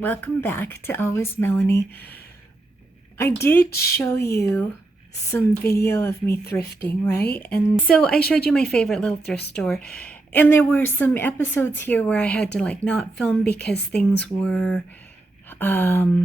Welcome back to Always Melanie. I did show you some video of me thrifting, right? And so I showed you my favorite little thrift store. And there were some episodes here where I had to not film because things were loud.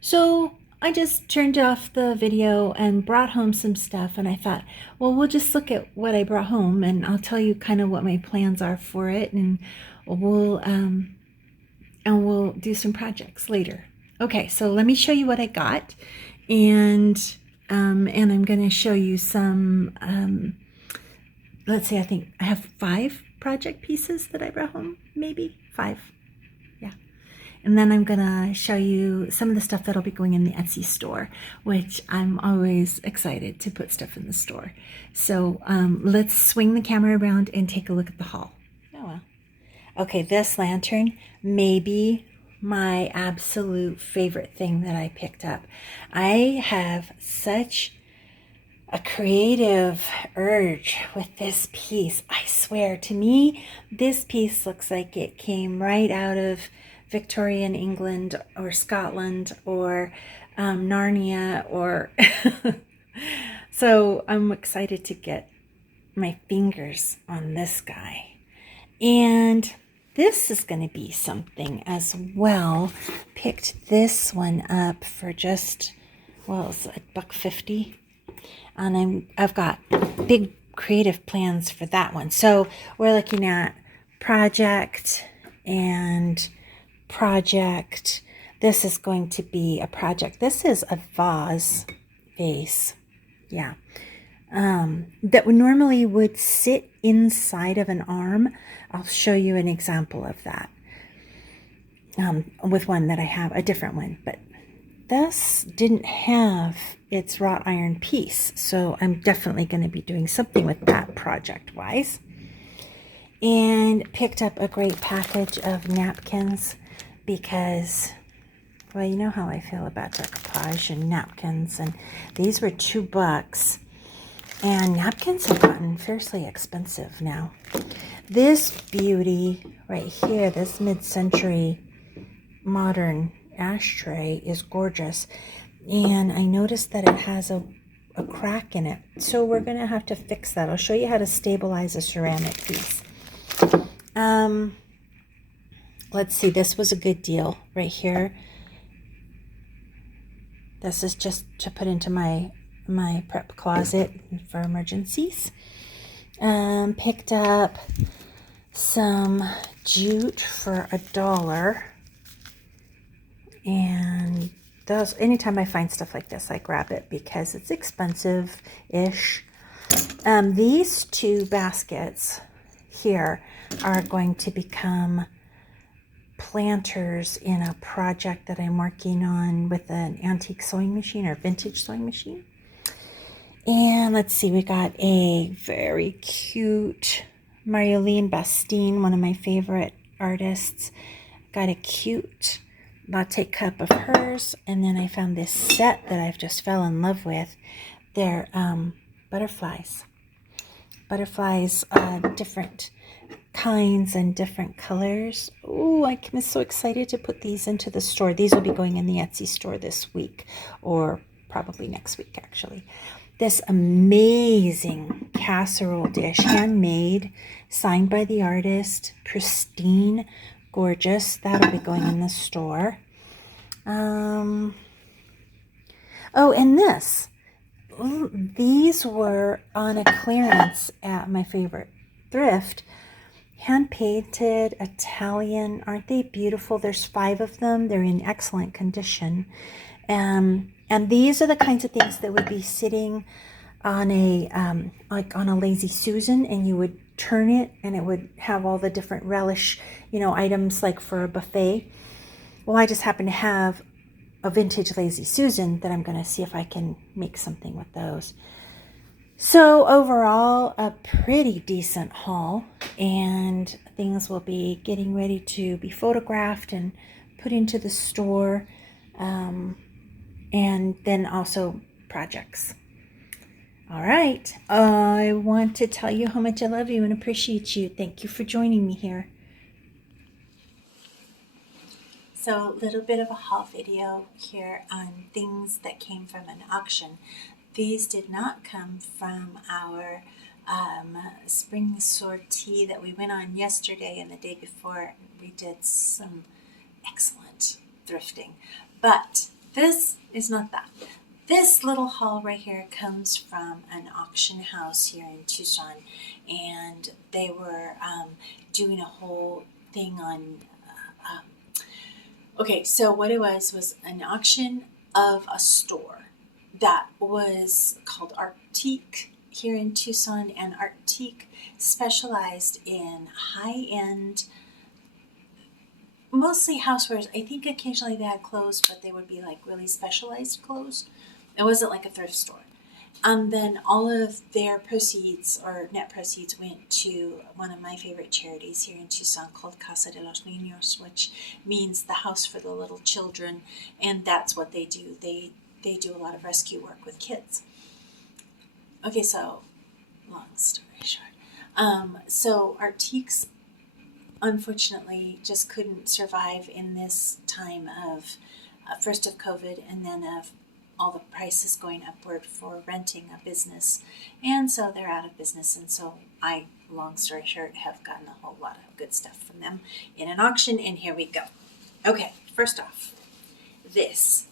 So I just turned off the video and brought home some stuff, and I thought, well, we'll just look at what I brought home and I'll tell you kind of what my plans are for it, and we'll do some projects later. Okay, so let me show you what I got, and I'm going to show you some let's see, I think I have 5 project pieces that I brought home, maybe 5. And then I'm gonna show you some of the stuff that'll be going in the Etsy store, which I'm always excited to put stuff in the store. So let's swing the camera around and take a look at the haul. Oh well. Okay, this lantern may be my absolute favorite thing that I picked up. I have such a creative urge with this piece. I swear, to me, this piece looks like it came right out of Victorian England or Scotland or Narnia or so I'm excited to get my fingers on this guy. And this is going to be something as well. Picked this one up for just, well, it's $1.50, and I've got big creative plans for that one. So we're looking at project and project. This is going to be a project. This is a vase. Yeah. That would normally sit inside of an arm. I'll show you an example of that with one that I have, a different one. But this didn't have its wrought iron piece, so I'm definitely going to be doing something with that project-wise. And picked up a great package of napkins because, well, you know how I feel about decoupage and napkins, and these were $2, and napkins have gotten fiercely expensive now. This beauty right here, this mid-century modern ashtray, is gorgeous, and I noticed that it has a crack in it, so we're going to have to fix that. I'll show you how to stabilize a ceramic piece. Let's see, this was a good deal right here. This is just to put into my prep closet for emergencies. Picked up some jute for $1. And those, anytime I find stuff like this, I grab it because it's expensive-ish. These 2 baskets here are going to become planters in a project that I'm working on with an antique sewing machine or vintage sewing machine. And let's see, we got a very cute Marjolaine Bastien, one of my favorite artists. Got a cute latte cup of hers, and then I found this set that I've just fell in love with. They're butterflies, different kinds and different colors. Oh, I'm so excited to put these into the store. These will be going in the Etsy store this week, or probably next week, actually. This amazing casserole dish, handmade, signed by the artist, pristine, gorgeous. That'll be going in the store. Oh, and this. These were on a clearance at my favorite Thrift. Hand-painted Italian. Aren't they beautiful? There's 5 of them. They're in excellent condition. And these are the kinds of things that would be sitting on a on a Lazy Susan, and you would turn it and it would have all the different relish, items like for a buffet. Well, I just happen to have a vintage Lazy Susan that I'm going to see if I can make something with those. So overall, a pretty decent haul, and things will be getting ready to be photographed and put into the store, and then also projects. All right, I want to tell you how much I love you and appreciate you. Thank you for joining me here. So, a little bit of a haul video here on things that came from an auction. These did not come from our spring sortie that we went on yesterday and the day before. We did some excellent thrifting, but this is not that. This little haul right here comes from an auction house here in Tucson, and they were doing a whole thing on okay, so what it was an auction of a store that was called Arctique here in Tucson, and Arctique specialized in high-end, mostly housewares. I think occasionally they had clothes, but they would be like really specialized clothes. It wasn't like a thrift store. Then all of their proceeds or net proceeds went to one of my favorite charities here in Tucson called Casa de los Niños, which means the house for the little children. And that's what they do. They do a lot of rescue work with kids. Okay, so long story short. So Arctiques unfortunately just couldn't survive in this time of first of COVID and then of all the prices going upward for renting a business, and so they're out of business. And so I, long story short, have gotten a whole lot of good stuff from them in an auction, and here we go. Okay, first off, this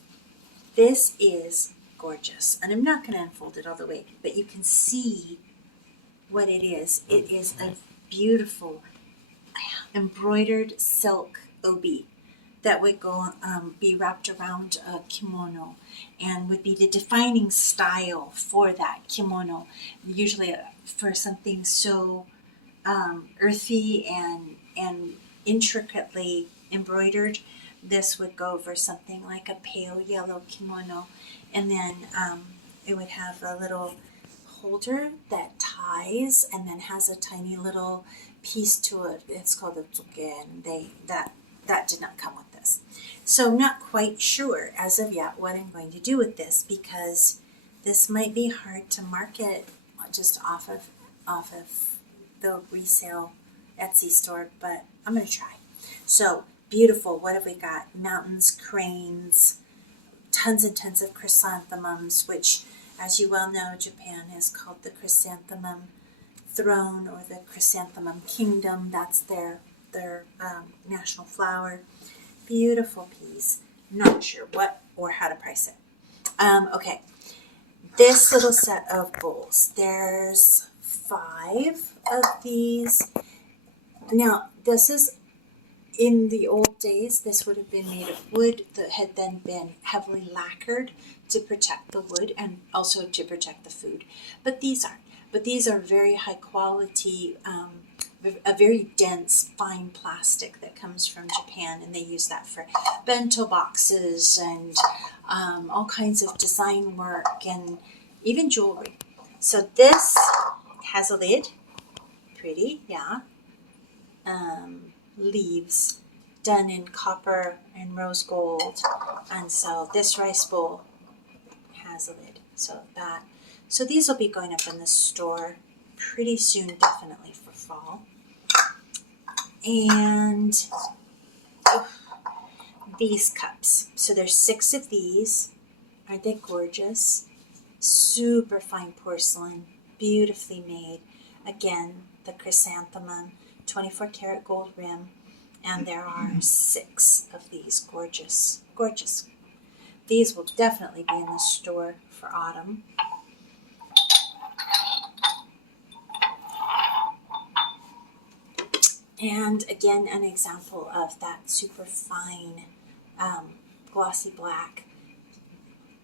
is gorgeous, and I'm not going to unfold it all the way, but you can see what it is. It is a beautiful embroidered silk obi that would go be wrapped around a kimono and would be the defining style for that kimono. Usually for something so earthy and intricately embroidered, this would go for something like a pale yellow kimono. And then it would have a little holder that ties and then has a tiny little piece to it. It's called a tsuke, and that did not come with this. So I'm not quite sure as of yet what I'm going to do with this, because this might be hard to market just off of the resale Etsy store, but I'm going to try. So beautiful. What have we got? Mountains, cranes, tons and tons of chrysanthemums, which, as you well know, Japan is called the chrysanthemum throne or the chrysanthemum kingdom. That's their national flower. Beautiful piece. Not sure what or how to price it. Okay, this little set of bowls. There's 5 of these. Now, this is, in the old days, this would have been made of wood that had then been heavily lacquered to protect the wood and also to protect the food. But these aren't. But these are very high quality, a very dense, fine plastic that comes from Japan, and they use that for bento boxes and all kinds of design work and even jewelry. So this has a lid, pretty, yeah. Leaves done in copper and rose gold, and so this rice bowl has a lid. So these will be going up in the store pretty soon, definitely for fall. And these cups. So there's 6 of these. Aren't they gorgeous? Super fine porcelain, beautifully made. Again, the chrysanthemum, 24 karat gold rim, and there are 6 of these gorgeous, gorgeous. These will definitely be in the store for autumn. And again, an example of that super fine, glossy black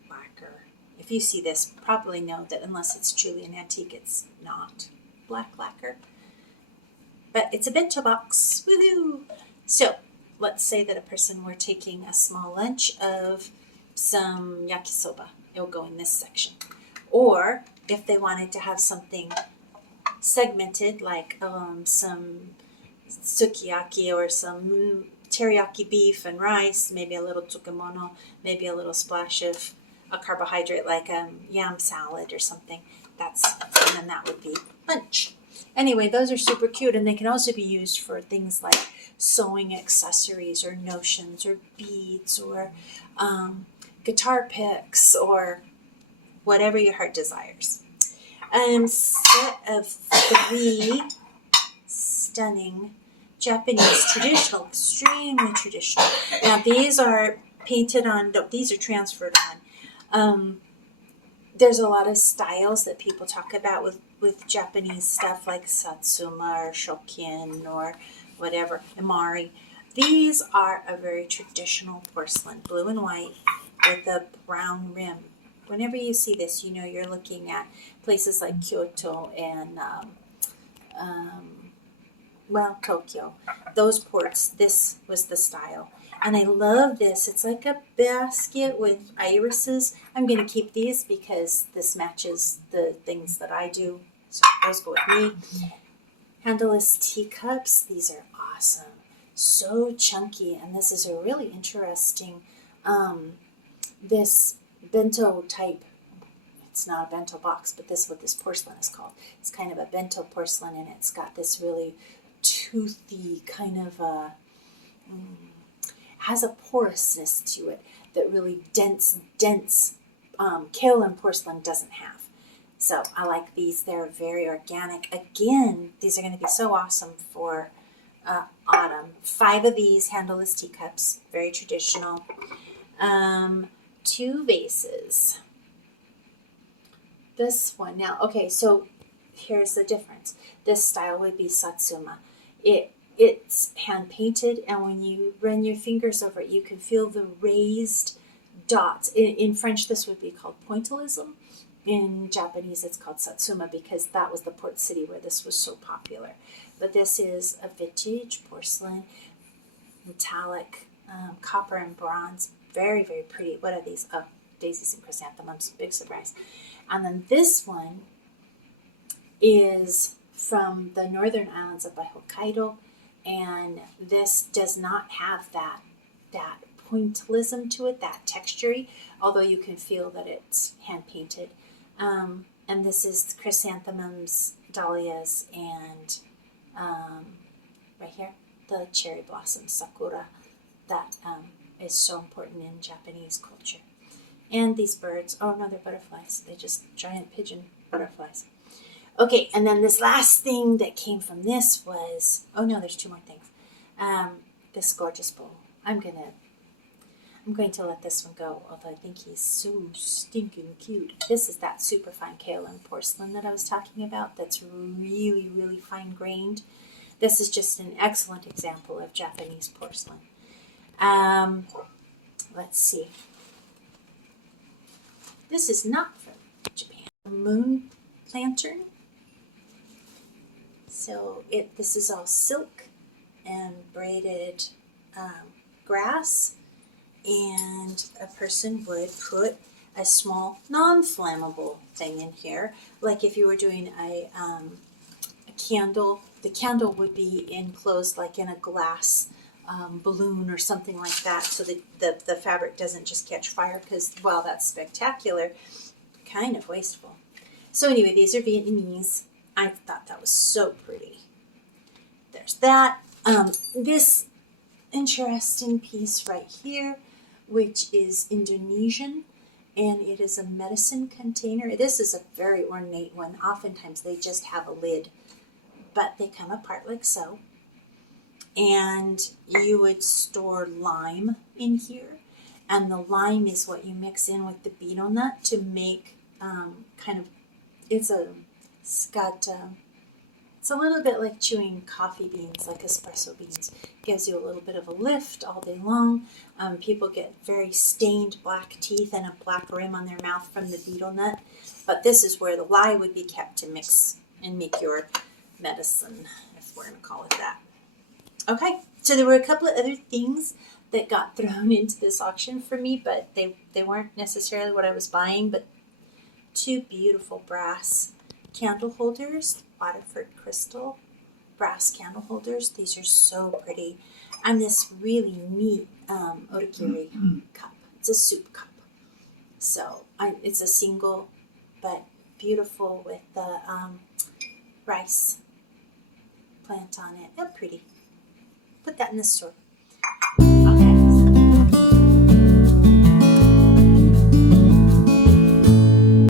lacquer. If you see this, probably know that unless it's truly an antique, it's not black lacquer. But it's a bento box. Woohoo! So let's say that a person were taking a small lunch of some yakisoba. It will go in this section. Or if they wanted to have something segmented, like some sukiyaki or some teriyaki beef and rice, maybe a little tsukemono, maybe a little splash of a carbohydrate like yam salad or something. And then that would be lunch. Anyway, those are super cute, and they can also be used for things like sewing accessories or notions or beads or guitar picks or whatever your heart desires. Set of 3 stunning Japanese traditional, extremely traditional. Now these are painted on, no, these are transferred on. There's a lot of styles that people talk about with Japanese stuff like Satsuma or Shokin or whatever, Imari. These are a very traditional porcelain, blue and white with a brown rim. Whenever you see this, you know you're looking at places like Kyoto and Tokyo. Those ports, this was the style. And I love this. It's like a basket with irises. I'm going to keep these because this matches the things that I do. So those go with me. Handleless teacups. These are awesome. So chunky. And this is a really interesting, this bento type. It's not a bento box, but this is what this porcelain is called. It's kind of a bento porcelain, and it's got this really toothy kind of a... has a porousness to it that really dense kaolin porcelain doesn't have. So I like these. They're very organic. Again, these are going to be so awesome for autumn. 5 of these handleless teacups, very traditional. 2 vases. This one now. Okay, so here's the difference. This style would be Satsuma. It's hand painted, and when you run your fingers over it, you can feel the raised dots. In French, this would be called pointillism. In Japanese, it's called Satsuma because that was the port city where this was so popular. But this is a vintage porcelain, metallic, copper and bronze. Very, very pretty. What are these? Oh, daisies and chrysanthemums. Big surprise. And then this one is from the northern islands up by Hokkaido. And this does not have that pointillism to it, that texture, although you can feel that it's hand painted. And this is chrysanthemums, dahlias, and right here, the cherry blossoms, sakura, that is so important in Japanese culture. And these birds, oh no, they're butterflies. They're just giant pigeon butterflies. Okay, and then this last thing that came from this was, oh no, there's 2 more things. This gorgeous bowl. I'm going to let this one go, although I think he's so stinking cute. This is that super fine kaolin porcelain that I was talking about that's really, really fine grained. This is just an excellent example of Japanese porcelain. Let's see. This is not from Japan. A moon lantern. So this is all silk and braided grass, and a person would put a small non-flammable thing in here. Like if you were doing a candle, the candle would be enclosed like in a glass balloon or something like that, so that the fabric doesn't just catch fire, because while that's spectacular, kind of wasteful. So anyway, these are Vietnamese. I thought that was so pretty. There's that. This interesting piece right here, which is Indonesian, and it is a medicine container. This is a very ornate one. Oftentimes they just have a lid, but they come apart like so. And you would store lime in here, and the lime is what you mix in with the betel nut to make it's a little bit like chewing coffee beans, like espresso beans. It gives you a little bit of a lift all day long. People get very stained black teeth and a black rim on their mouth from the betel nut, but this is where the lye would be kept to mix and make your medicine, if we're going to call it that. Okay, so there were a couple of other things that got thrown into this auction for me, but they weren't necessarily what I was buying, but 2 beautiful brass candle holders, Waterford crystal brass candle holders. These are so pretty. And this really neat origiri cup. It's a soup cup. So it's a single, but beautiful with the rice plant on it. Oh, pretty. put that in the store.